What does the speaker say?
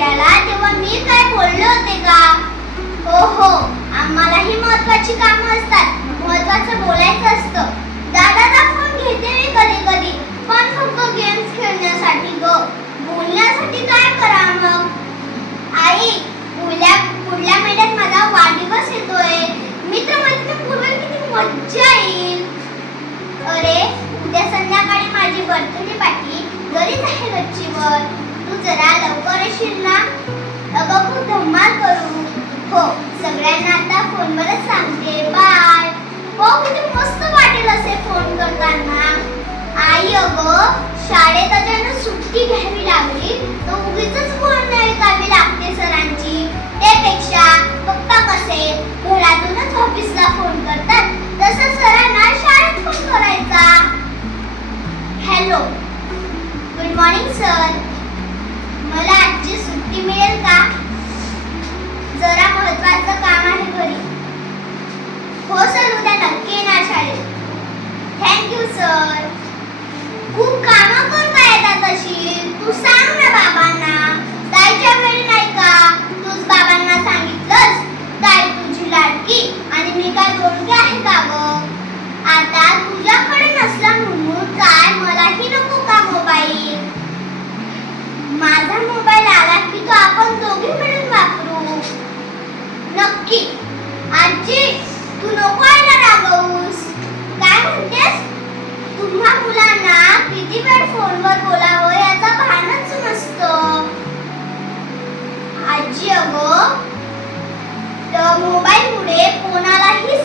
Mobile तेव्हा मी काय बोलले होते का? हो हो. आम्हालाही महत्वाची कामं असतात. महत्वाचं बोलायचं असतं. खूप धमाल करू हो सगळ्यांना आता फोनवरच सांगते. बाय हो किती मस्त वाटेल असे फोन करताना. आई अगं शाळेत अचानक सुट्टी घ्यावी लागली. तर उगीच फोन ऐकावी लागते सरांची. त्यापेक्षा पप्पा कसे घरातूनच ऑफिसला फोन करतात. तसं सरांना शाळेत फोन करायचा. हॅलो गुड मॉर्निंग सर मला आजची सुट्टी मिळेल का जरा महत्वाचं काम आहे घरी हो सर उद्या नक्की येणार शाळेत. थँक्यू सर खूप कामं करता येतात तशी. तू सांग ना बाबांना. ताईच्या वेळी नाही का? तूच बाबांना सांगितलंस ताई तुझी लाडकी आणि मी काय दोडके आहे का ग? आता तुझ्याकडे नसला म्हणून काय मलाही नको का मोबाईल माझा मोबाईल आला की तो आपण दोघे मिळून वापरू. नक्की. आजी तू नको यायला रागवूस. काय म्हणतेस? तुम्हा मुलांना किती वेळ फोनवर बोलावं याचा भानच नसतं. आजी अगं तर मोबाईलमुळे कोणालाही